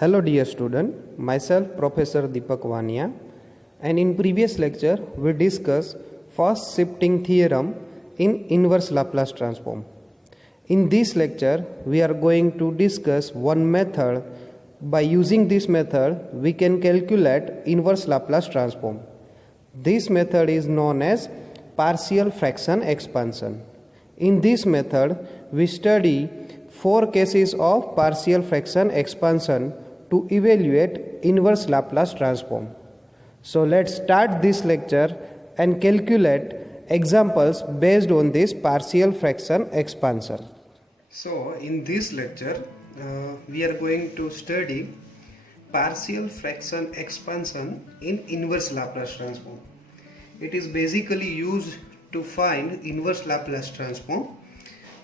Hello dear student, myself Professor Deepak Vania, and in previous lecture we discussed first shifting theorem in inverse Laplace transform. In this lecture we are going to discuss one method. By using this method we can calculate inverse Laplace transform. This method is known as partial fraction expansion. In this method we study 4 cases of partial fraction expansion to evaluate inverse Laplace transform. So let's start this lecture and calculate examples based on this partial fraction expansion. So in this lecture we are going to study partial fraction expansion in inverse Laplace transform. It is basically used to find inverse Laplace transform.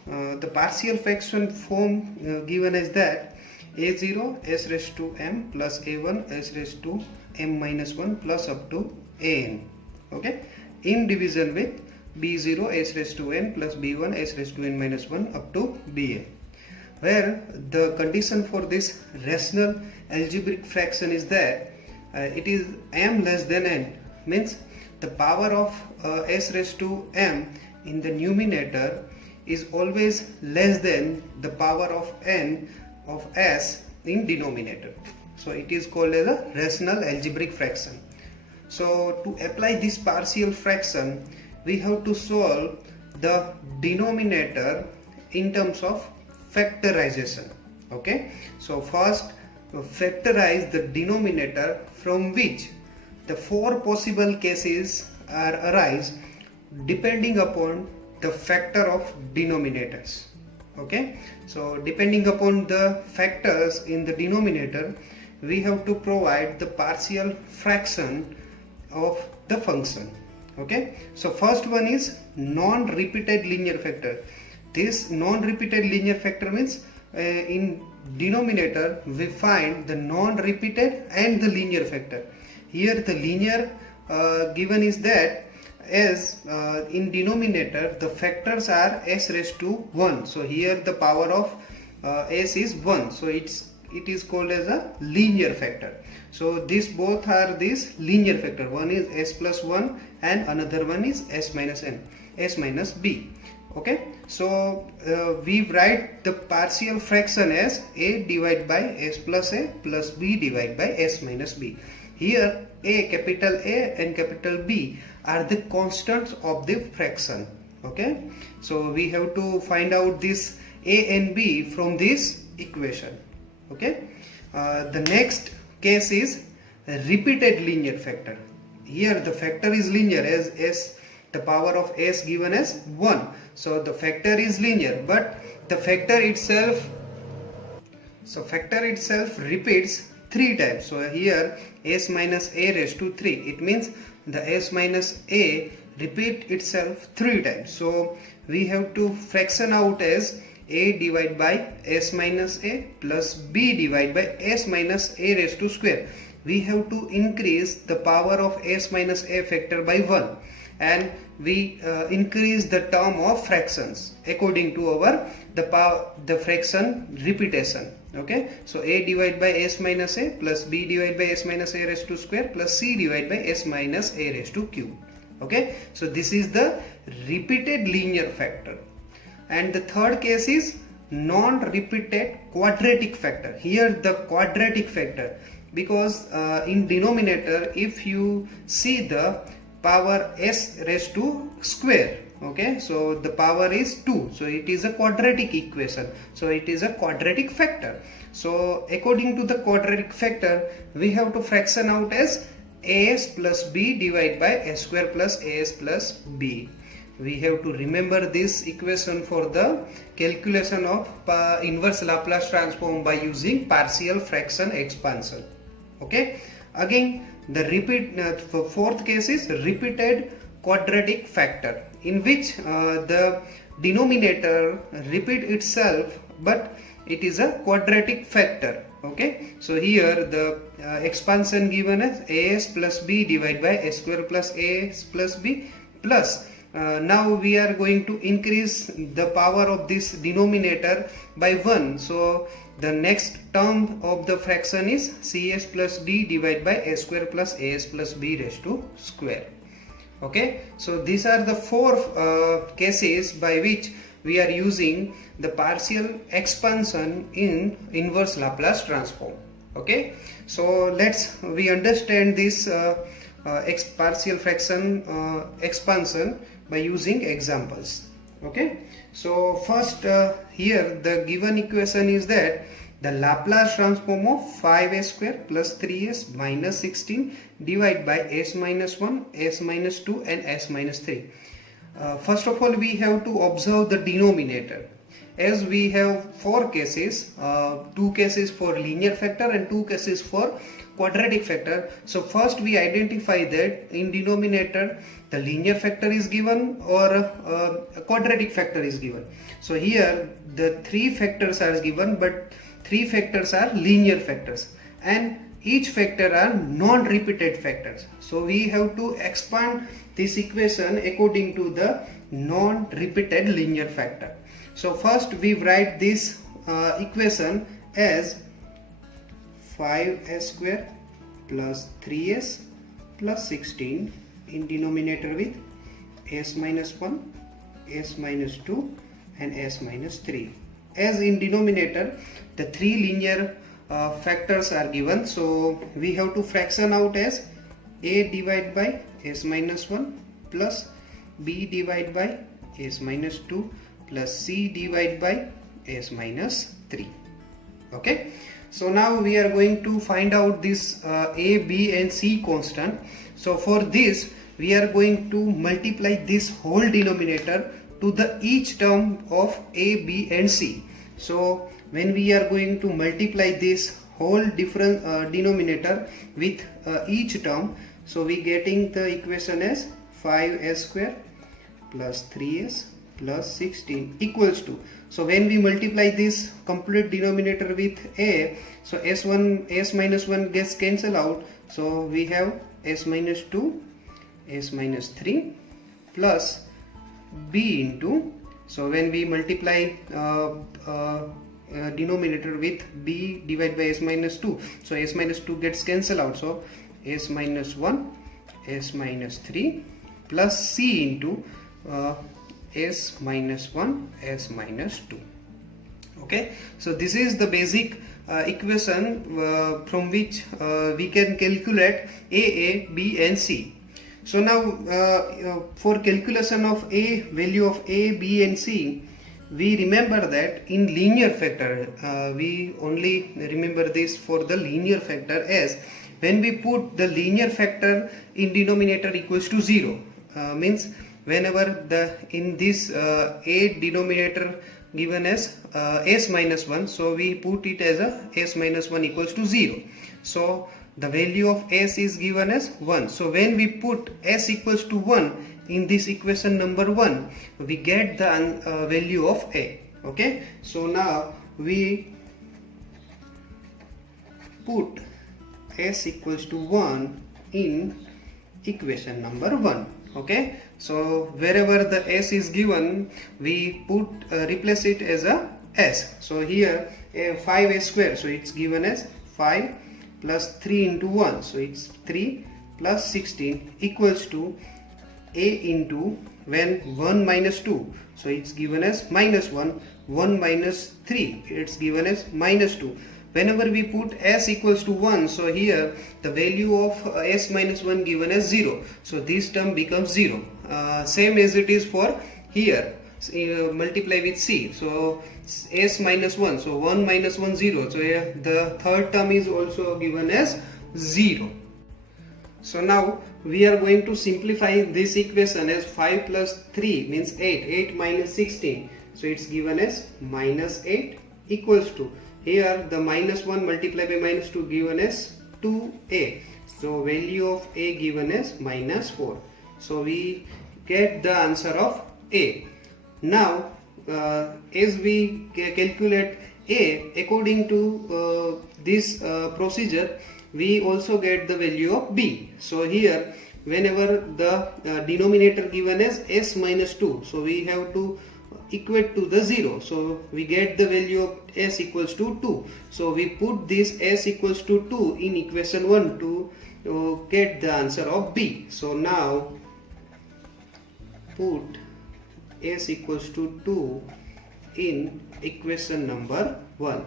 The partial fraction form given as that a0 s raised to m plus a1 s raised to m minus 1 plus up to an, okay, in division with b0 s raised to n plus b1 s raised to n minus 1 up to ba, where the condition for this rational algebraic fraction is that it is m less than n, means the power of s raised to m in the numerator is always less than the power of n of s in denominator. So it is called as a rational algebraic fraction. So to apply this partial fraction we have to solve the denominator in terms of factorization. Okay, so first factorize the denominator from which the 4 possible cases arise depending upon the factor of denominators. Okay, so depending upon the factors in the denominator we have to provide the partial fraction of the function. Okay, so first one is non-repeated linear factor. This non-repeated linear factor means in denominator we find the non-repeated and the linear factor. Here the linear given is that as in denominator the factors are s raised to 1, so here the power of s is 1, so it is called as a linear factor. So these both are this linear factor, one is s plus 1 and another one is s minus n, s minus b. Okay, so we write the partial fraction as a divided by s plus a plus b divided by s minus b. Here a, capital A and capital B are the constants of the fraction. Okay, so we have to find out this a and b from this equation. Okay, the next case is repeated linear factor. Here the factor is linear as s, the power of s given as 1, so the factor is linear, but the factor itself repeats 3 times. So here s minus a raised to 3, it means the s minus a repeat itself 3 times. So we have to fraction out as a divided by s minus a plus b divided by s minus a raised to square. We have to increase the power of s minus a factor by 1 and we increase the term of fractions according to our the fraction repetition. Okay, so a divided by s minus a plus b divided by s minus a raised to square plus c divided by s minus a raised to cube. Okay, so this is the repeated linear factor. And the third case is non-repeated quadratic factor. Here the quadratic factor, because in denominator if you see the power s raised to square, okay, so the power is 2, so it is a quadratic equation, so it is a quadratic factor. So according to the quadratic factor we have to fraction out as as plus b divided by s square plus as plus b. We have to remember this equation for the calculation of inverse Laplace transform by using partial fraction expansion. Okay, again the fourth case is repeated quadratic factor, in which the denominator repeat itself but it is a quadratic factor. Okay, so here the expansion given as as plus b divided by s square plus as plus b plus now we are going to increase the power of this denominator by 1. So the next term of the fraction is cs plus d divided by a square plus as plus b raised to square. Okay, so these are the four cases by which we are using the partial expansion in inverse Laplace transform. Okay, so we understand this partial fraction expansion by using examples. Okay, so first here the given equation is that the Laplace transform of 5s square plus 3s minus 16 divided by s minus 1, s minus 2 and s minus 3. First of all, we have to observe the denominator. As we have four cases, two cases for linear factor and two cases for quadratic factor. So first we identify that in denominator the linear factor is given or a quadratic factor is given. So here the three factors are given, but three factors are linear factors and each factor are non-repeated factors. So we have to expand this equation according to the non-repeated linear factor. So first we write this equation as 5s square plus 3s plus 16 in denominator with s minus 1, s minus 2 and s minus 3. As in denominator the three linear factors are given, so we have to fraction out as a divided by s minus 1 plus b divided by s minus 2 plus c divided by s minus 3. Okay, so now we are going to find out this a, b and c constant. So for this we are going to multiply this whole denominator to the each term of a, b and c. So when we are going to multiply this whole different denominator with each term, so we getting the equation as 5s square plus 3s plus 16 equals to, so when we multiply this complete denominator with a, so s minus 1 gets cancelled out, so we have s minus 2, s minus 3 plus b into, so when we multiply denominator with b divided by s minus 2, so s minus 2 gets cancelled out, so s minus 1, s minus 3 plus c into s minus 1, s minus 2. Okay, so this is the basic equation from which we can calculate a, b and c. So now for calculation of a value of a, b and c, we remember that in linear factor, we only remember this for the linear factor, as when we put the linear factor in denominator equals to 0, means whenever the in this a denominator given as s minus 1, so we put it as a s minus 1 equals to 0. So the value of s is given as 1. So when we put s equals to 1 in this equation number 1, we get the value of a. Okay, so now we put s equals to 1 in equation number 1. Okay, so wherever the s is given, we put replace it as a s. So here 5s square, so it's given as 5 plus 3 into 1, so it's 3 plus 16 equals to a into, when 1 minus 2, so it's given as minus 1, 1 minus 3, it's given as minus 2. Whenever we put s equals to 1, so here the value of s minus 1 given as 0, so this term becomes 0. Same as it is for here, multiply with c, so s minus 1, so 1 minus 1 0, so here the third term is also given as 0. So now we are going to simplify this equation as 5 plus 3 means 8, 8 minus 16, so it's given as minus 8 equals to, here the minus 1 multiplied by minus 2 given as 2a, so value of a given as minus 4. So we get the answer of a. Now as we calculate a according to this procedure, we also get the value of b. So here whenever the denominator given as s minus 2, so we have to equate to the 0, so we get the value of s equals to 2. So we put this s equals to 2 in equation 1 to get the answer of B. So now put s equals to 2 in equation number 1.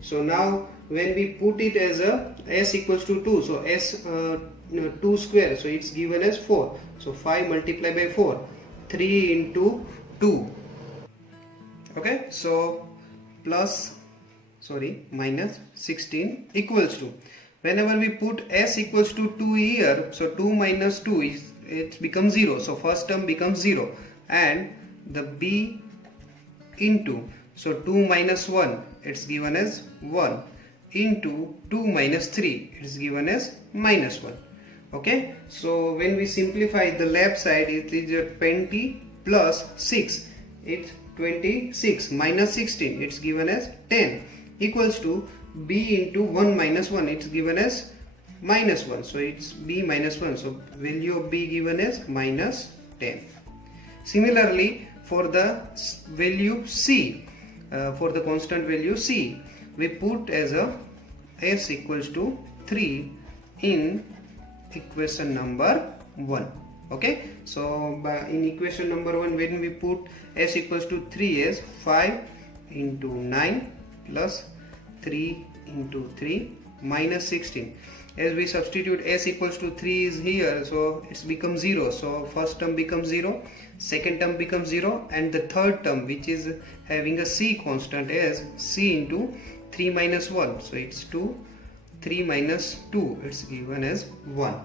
So now when we put it as a s equals to 2, so s 2 square, so it's given as 4. So 5 multiplied by 4, 3 into 2. Okay, so minus 16 equals to, whenever we put s equals to 2 here, so 2 minus 2 is, it becomes 0, so first term becomes 0, and the b into, so 2 minus 1, it's given as 1, into 2 minus 3, it's given as minus 1. Okay, so when we simplify the left side, it is 20 plus 6, it's 26 minus 16, it's given as 10, equals to b into 1 minus 1, it's given as minus 1, so it's b minus 1, so value of b given as minus 10. Similarly, for the value c, for the constant value c, we put as a s equals to 3 in equation number 1. Okay, so in equation number 1, when we put s equals to 3 as 5 into 9 plus 3 into 3 minus 16. As we substitute s equals to 3 is here, so it's become 0, so first term becomes 0, second term becomes 0, and the third term, which is having a c constant, as c into 3 minus 1, so it's 2, 3 minus 2, it's given as 1.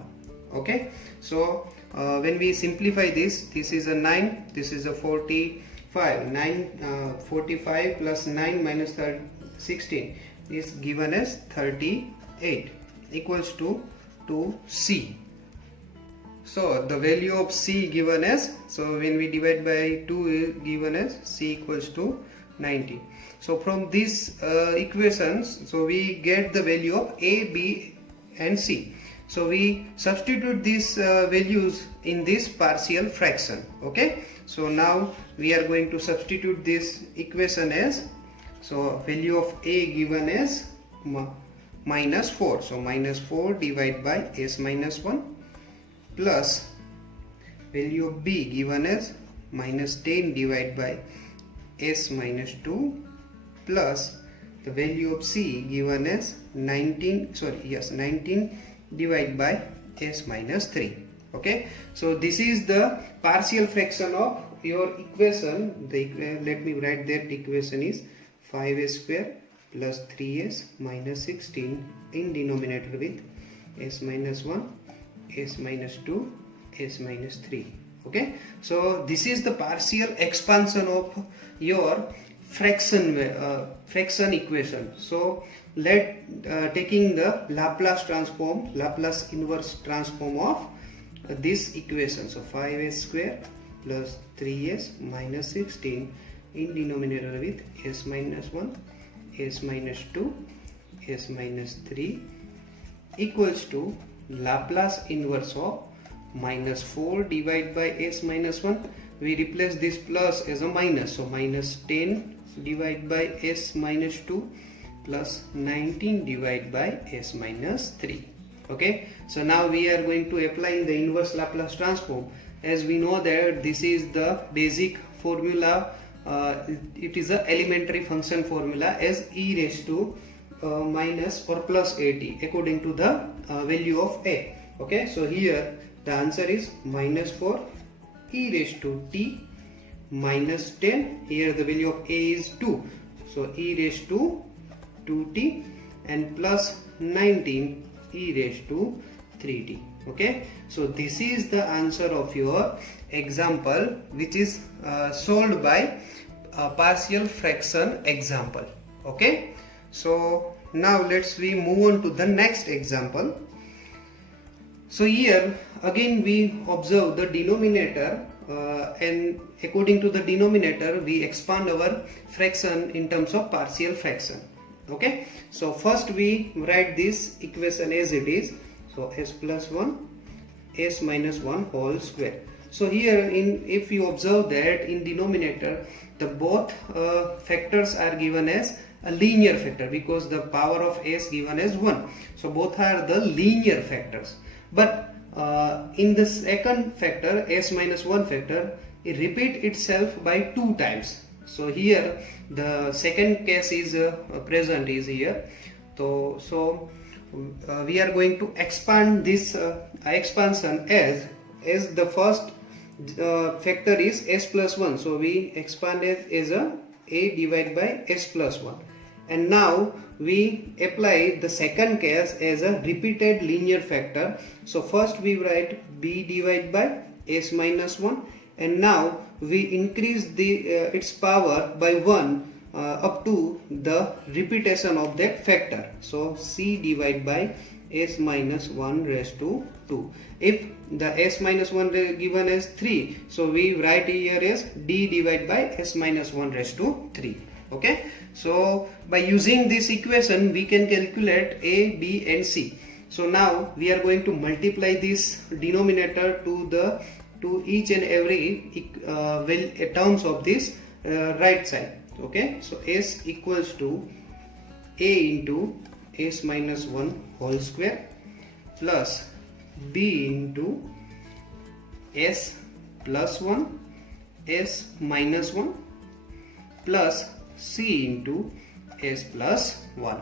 Okay, so when we simplify this is a 9, this is a 45, 45 plus 9 minus 16 is given as 38, equals to 2c. So the value of c given as, so when we divide by 2 is given as c equals to 90. So from these equations, so we get the value of a, b and c. So we substitute these values in this partial fraction. Okay, so now we are going to substitute this equation as, so value of a given as minus 4, so minus 4 divided by s minus 1, plus value of b given as minus 10 divided by s minus 2, plus the value of c given as 19 divided by s minus 3. Okay, so this is the partial fraction of your equation. Let me write that equation is 5s square plus 3s minus 16 in denominator with s minus 1, s minus 2, s minus 3. Okay, so this is the partial expansion of your fraction equation. So taking the Laplace transform, Laplace inverse transform of this equation, so 5s square plus 3s minus 16 in denominator with s minus 1, s minus 2, s minus 3 equals to Laplace inverse of minus 4 divided by s minus 1. We replace this plus as a minus, so minus 10 divided by s minus 2 plus 19 divided by s minus 3. Okay, so now we are going to apply the inverse Laplace transform. As we know that this is the basic formula, it is a elementary function formula as e raised to minus or plus at according to the value of a. Okay, so here the answer is minus 4 e raised to t minus 10. Here the value of a is 2, so e raised to 2t, and plus 19 e raised to 3t. Okay, so this is the answer of your example, which is solved by partial fraction example. Okay, so now let's we move on to the next example. So here again we observe the denominator, and according to the denominator we expand our fraction in terms of partial fraction. Okay, so first we write this equation as it is, so s plus 1, s minus 1 whole square. So here if you observe that in denominator the both factors are given as a linear factor, because the power of s given as 1. So both are the linear factors. But in the second factor, s minus 1 factor, it repeat itself by 2 times. So here the second case is present is here. So we are going to expand this expansion as the first factor is s plus 1. So we expand it as a divided by s plus 1. And now we apply the second case as a repeated linear factor. So first we write b divided by s minus 1, and now we increase the its power by 1 up to the repetition of that factor. So c divided by s minus 1 raised to 2. If the s minus 1 given as 3, so we write here as d divided by s minus 1 raised to 3. Okay, so by using this equation we can calculate a, b and c. So now we are going to multiply this denominator to each and every terms of this right side. Okay, so s equals to a into s minus 1 whole square plus b into s plus 1 s minus 1 plus c into s plus 1.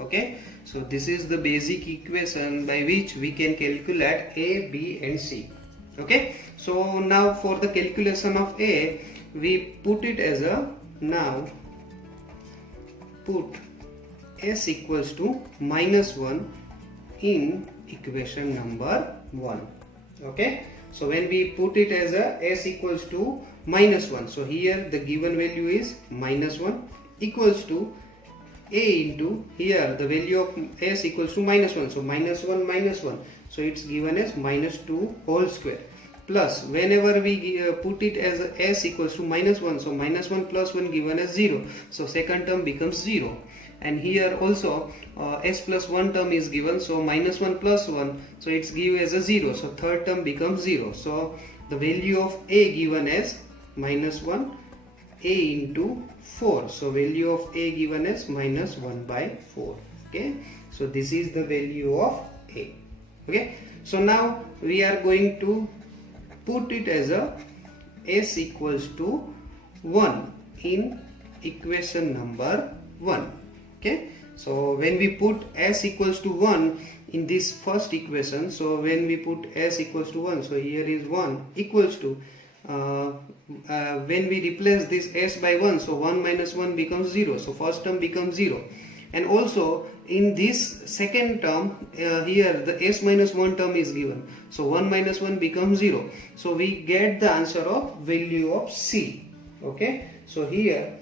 Okay, so this is the basic equation by which we can calculate a, b and c. Okay, so now for the calculation of a, we put it as now put s equals to minus 1 in equation number 1. Okay, so when we put it as s equals to minus 1, so here the given value is minus 1 equals to a into, here the value of s equals to minus 1, so minus 1 minus 1, so it's given as minus 2 whole square, plus whenever we put it as s equals to minus 1, so minus 1 plus 1 given as 0, so second term becomes 0. And here also s plus 1 term is given, so minus 1 plus 1, so it's given as a 0, so third term becomes 0. So the value of a given as minus 1 a into 4, so value of a given as minus 1 by 4. Okay, so this is the value of a. Okay, so now we are going to put it as s equals to 1 in equation number 1. Okay, so when we put s equals to 1 in this first equation, so when we put s equals to 1, so here is 1 equals to when we replace this s by 1, so 1 minus 1 becomes 0, so first term becomes 0. And also in this second term, here the s minus 1 term is given, so 1 minus 1 becomes 0, so we get the answer of value of c. Okay, so here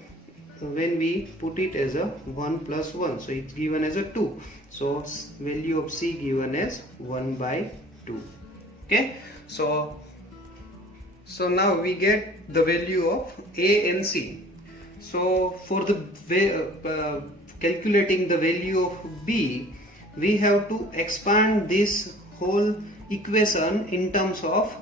when we put it as 1 plus 1, so it's given as 2, so value of c given as 1 by 2. Okay, so now we get the value of a and c. So for the calculating the value of b, we have to expand this whole equation in terms of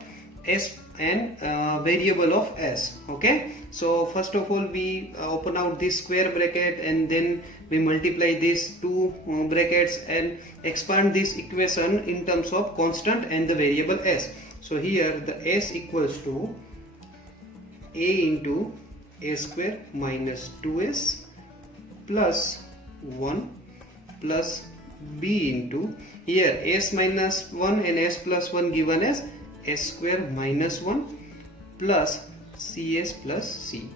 s and variable of s. Okay, so first of all we open out this square bracket and then we multiply these two brackets and expand this equation in terms of constant and the variable s. So here the s equals to a into a square minus 2s plus 1 plus b into, here s minus 1 and s plus 1 given as s square minus 1 plus cs plus c.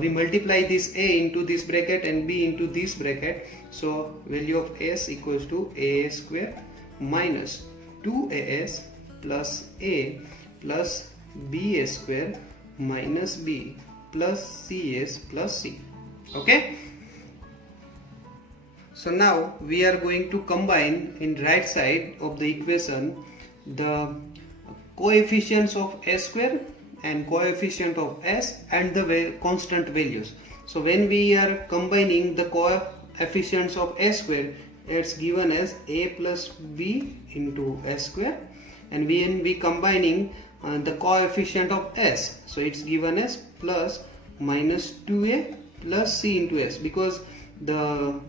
We multiply this a into this bracket and b into this bracket, so value of s equals to a square minus 2as plus a plus b square minus b plus cs plus c. Okay, so now we are going to combine in right side of the equation the coefficients of s square and coefficient of s and the constant values. So when we are combining the coefficients of s square, it's given as a plus b into s square and when we combining the coefficient of s, so it's given as plus minus 2a plus c into s, because the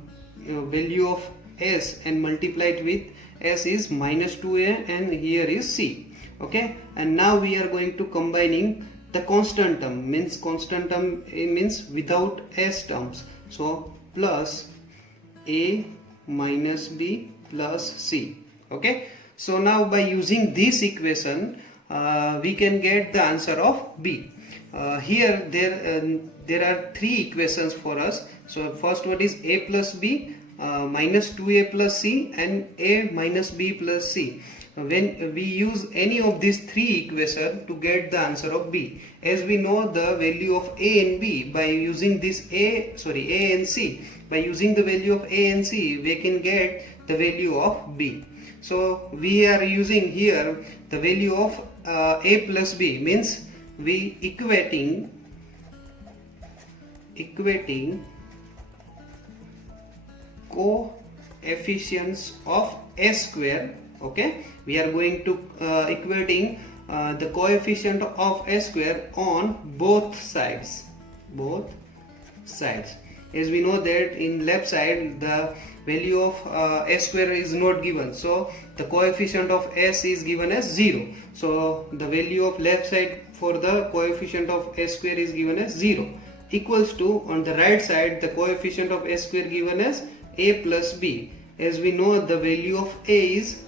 value of s and multiplied with s is minus 2a and here is c. Okay, and now we are going to combining the constant term, means constant term means without s terms, so plus a minus b plus c. Okay, so now by using this equation we can get the answer of b. Here there are three equations for us. So first one is a plus b minus 2a plus c and a minus b plus c. When we use any of these three equations to get the answer of b, as we know the value of a and b, by using this a and c, by using the value of a and c we can get the value of b. So we are using here the value of a plus b, means we equating coefficients of s square. Okay, we are going to equating the coefficient of s square on both sides. As we know that in left side the value of s square is not given, so the coefficient of s is given as 0. So the value of left side for the coefficient of s square is given as 0, equals to on the right side the coefficient of s square given as a plus b. As we know the value of a is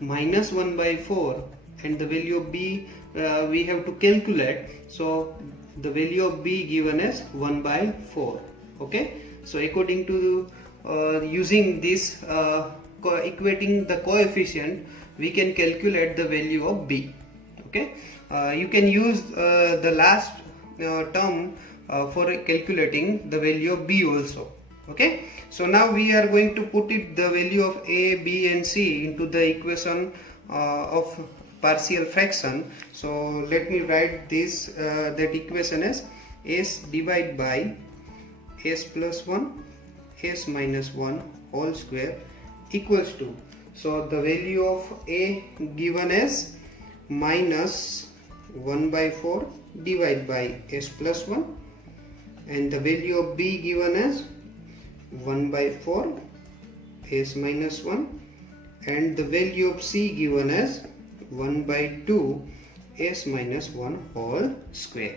minus 1 by 4 and the value of b we have to calculate, so the value of b given as 1 by 4. Okay, so according to using this equating the coefficient, we can calculate the value of b. Okay, you can use the last term for calculating the value of b also. Okay, so now we are going to put it the value of a, b and c into the equation of partial fraction. So let me write this that equation as s divided by s plus 1 s minus 1 whole square equals to, so the value of a given as minus 1 by 4 divided by s plus 1 and the value of b given as 1 by 4 s minus 1 and the value of c given as 1 by 2 s minus 1 whole square.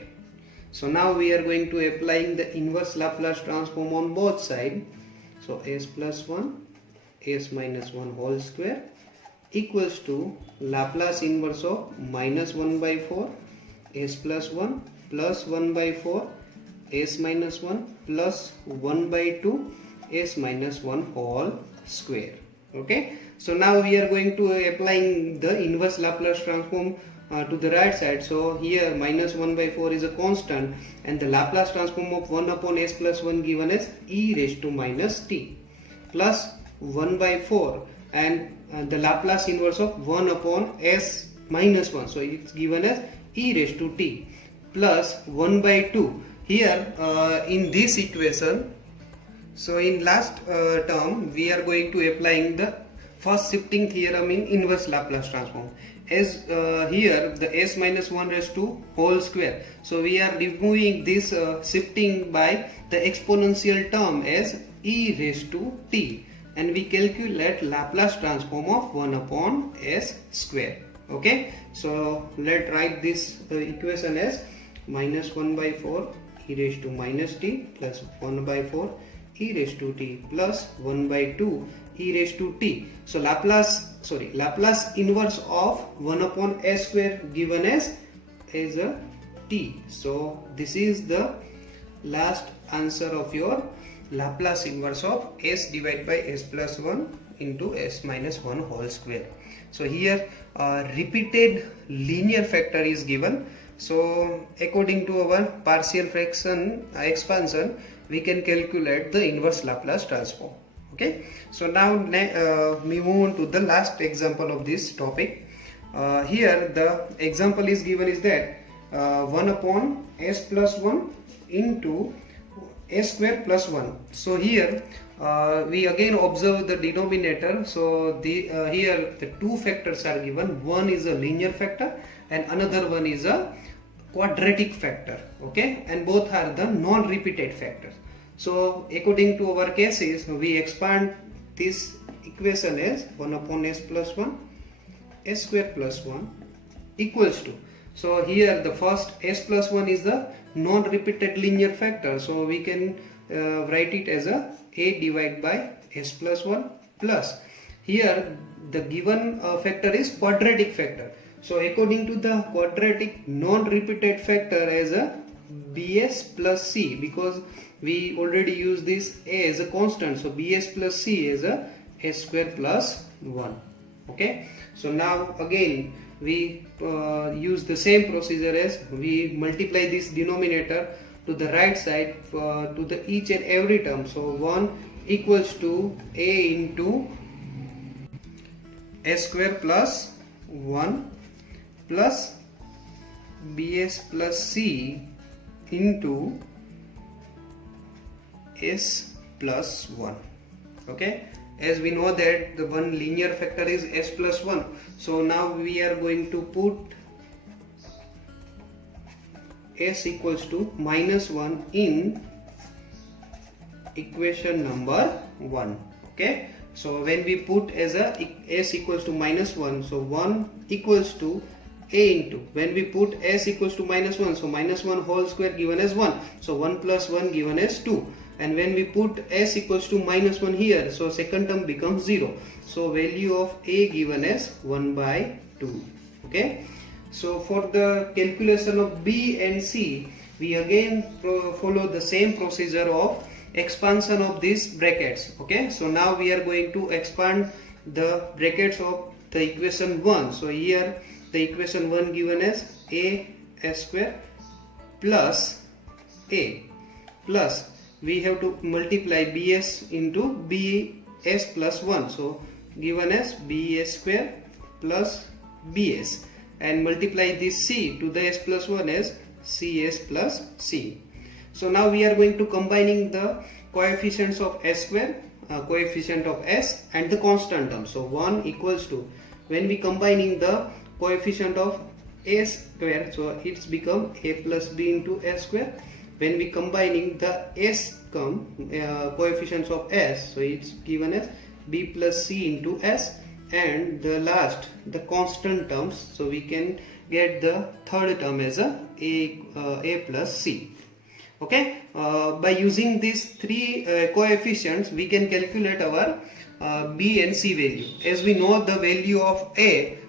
So now we are going to applying the inverse Laplace transform on both sides. So s plus 1 s minus 1 whole square equals to Laplace inverse of minus 1 by 4 s plus 1 plus 1 by 4 s minus 1 plus 1 by 2 s minus 1 whole square. Okay, so now we are going to applying the inverse Laplace transform to the right side. So here minus 1 by 4 is a constant and the Laplace transform of 1 upon s plus 1 given as e raised to minus t plus 1 by 4 and the Laplace inverse of 1 upon s minus 1, so it's given as e raised to t plus 1 by 2. Here in this equation, so in last term we are going to applying the first shifting theorem in inverse Laplace transform. As here the s minus 1 raised to whole square, so we are removing this shifting by the exponential term as e raised to t and we calculate Laplace transform of 1 upon s square. Okay, so let's write this equation as minus 1 by 4 e raised to minus t plus 1 by 4 e raised to t plus 1 by 2 e raised to t. So Laplace inverse of 1 upon s square given as a t. So this is the last answer of your Laplace inverse of s divided by s plus 1 into s minus 1 whole square. So here repeated linear factor is given. So according to our partial fraction expansion, we can calculate the inverse Laplace transform. Okay, so now we move on to the last example of this topic. Here the example is given is that 1 upon s plus 1 into s square plus 1. So here we again observe the denominator. So here the two factors are given. One is a linear factor and another one is a quadratic factor. Okay, and both are the non-repeated factors. So according to our cases, we expand this equation as 1 upon s plus 1, s square plus 1 equals to. So here the first s plus 1 is the non-repeated linear factor. So we can write it as a divided by s plus 1 plus. Here the given factor is quadratic factor. So according to the quadratic non-repeated factor as a bs plus c, because we already use this a as a constant, so bs plus c is a s square plus 1. Okay, so now again we use the same procedure as we multiply this denominator to the right side to the each and every term. So 1 equals to a into s square plus 1 plus bs plus c into s plus 1. Okay, as we know that the one linear factor is s plus 1, so now we are going to put s equals to minus 1 in equation number 1. Okay, so when we put as a s equals to minus 1, so 1 equals to a into, when we put s equals to minus 1, so minus 1 whole square given as 1, so 1 plus 1 given as 2, and when we put s equals to minus 1 here, so second term becomes 0, so value of a given as 1 by 2. Okay, so for the calculation of b and c, we again follow the same procedure of expansion of these brackets. Okay, so now we are going to expand the brackets of the equation 1. So here the equation 1 given as a s square plus a plus we have to multiply bs into bs plus 1, so given as bs square plus bs, and multiply this c to the s plus 1 as cs plus c. So now we are going to combining the coefficients of s square, coefficient of s and the constant term. So 1 equals to, when we combining the coefficient of a square, so it's become a plus b into s square. When we combining the s coefficients of s, so it's given as b plus c into s, and the last the constant terms, so we can get the third term as a plus c. Okay, by using these three coefficients we can calculate our b and c value. As we know the value of a,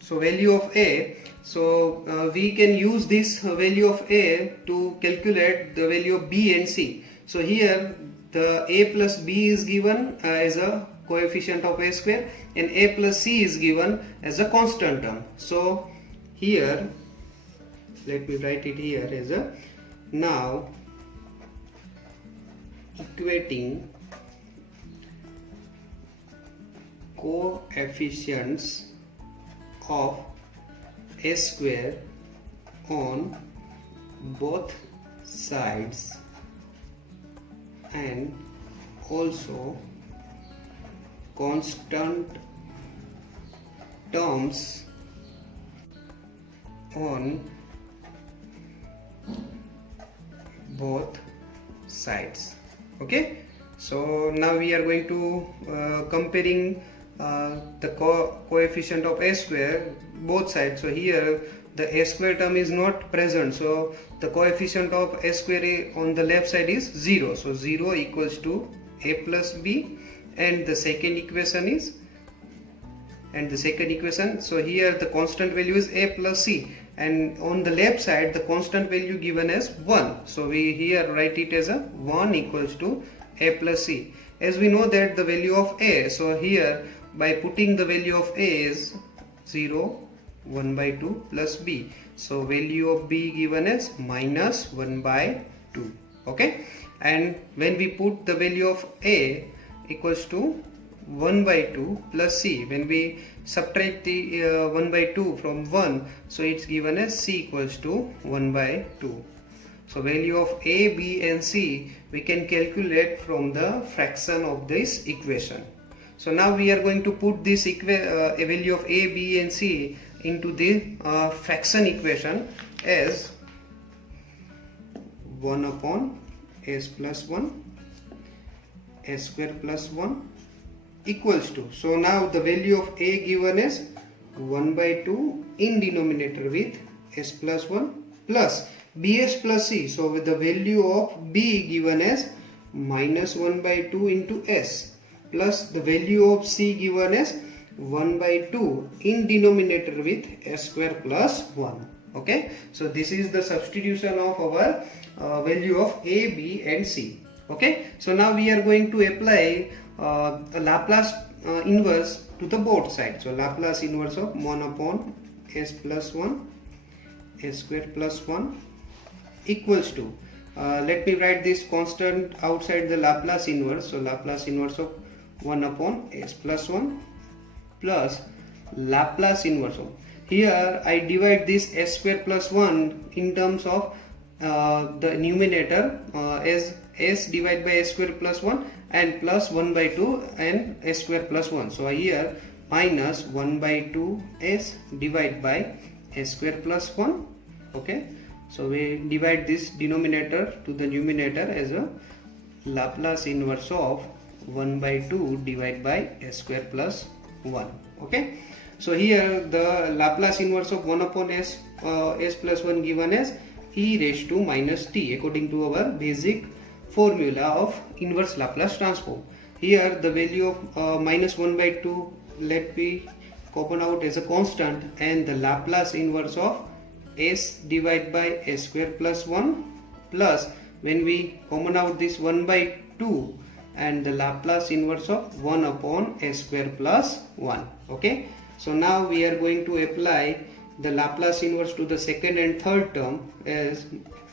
so value of a, so we can use this value of a to calculate the value of b and c. So here the a plus b is given as a coefficient of a square, and a plus c is given as a constant term. So here let me write it here as a, now equating coefficients of a square on both sides and also constant terms on both sides. Okay, so now we are going to comparing the coefficient of a square both sides. So here the a square term is not present, so the coefficient of a square on the left side is 0, so 0 equals to a plus b, and the second equation is, so here the constant value is a plus c, and on the left side the constant value given as 1, so we here write it as a 1 equals to a plus c. As we know that the value of a, so here by putting the value of a is 0, 1 by 2 plus b, so value of b given as minus 1 by 2. Okay, and when we put the value of a equals to 1 by 2 plus c, when we subtract the 1 by 2 from 1, so it's given as c equals to 1 by 2. So value of a, b and c we can calculate from the fraction of this equation. So now we are going to put this a value of a, b and c into the fraction equation as 1 upon s plus 1 s square plus 1 equals to, so now the value of a given is 1 by 2 in denominator with s plus 1 plus bs plus c, so with the value of b given as minus 1 by 2 into s plus the value of c given as 1 by 2 in denominator with s square plus 1. Okay, so this is the substitution of our value of a, b and c. Okay, so now we are going to apply a Laplace inverse to the both sides. So Laplace inverse of 1 upon s plus 1 s square plus 1 equals to, let me write this constant outside the Laplace inverse. So Laplace inverse of 1 upon s plus 1 plus Laplace inverse of, here I divide this s square plus 1 in terms of the numerator as s divided by s square plus 1 and plus 1 by 2 and s square plus 1. So here minus 1 by 2 s divided by s square plus 1. Okay, so we divide this denominator to the numerator as a Laplace inverse of 1 by 2 divided by s square plus 1. Okay, so here the Laplace inverse of 1 upon s plus 1 given as e raised to minus t according to our basic formula of inverse Laplace transform. Here the value of minus 1 by 2 let me common out as a constant, and the Laplace inverse of s divided by s square plus 1 plus, when we common out this 1 by 2, and the Laplace inverse of 1 upon s square plus 1. Okay, so now we are going to apply the Laplace inverse to the second and third term, as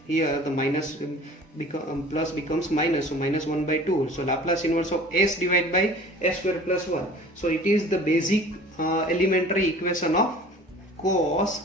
here the minus plus becomes minus, so minus 1 by 2. So Laplace inverse of s divided by s square plus 1. So it is the basic elementary equation of cos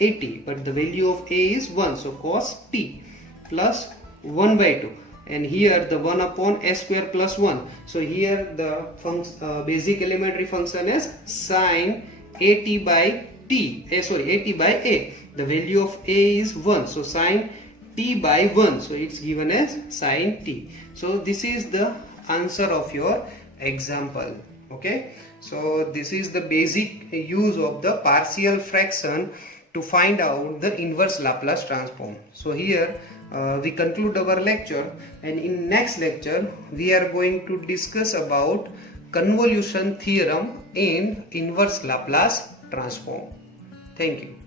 at, but the value of a is 1, so cos t plus 1 by 2, and here the 1 upon s square plus 1. So here the basic elementary function is sin at by t, at by a. The value of a is 1, so sin t by 1, so it's given as sin t. So this is the answer of your example. Okay, so this is the basic use of the partial fraction to find out the inverse Laplace transform. So here we conclude our lecture, and in next lecture we are going to discuss about convolution theorem in inverse Laplace transform. Thank you.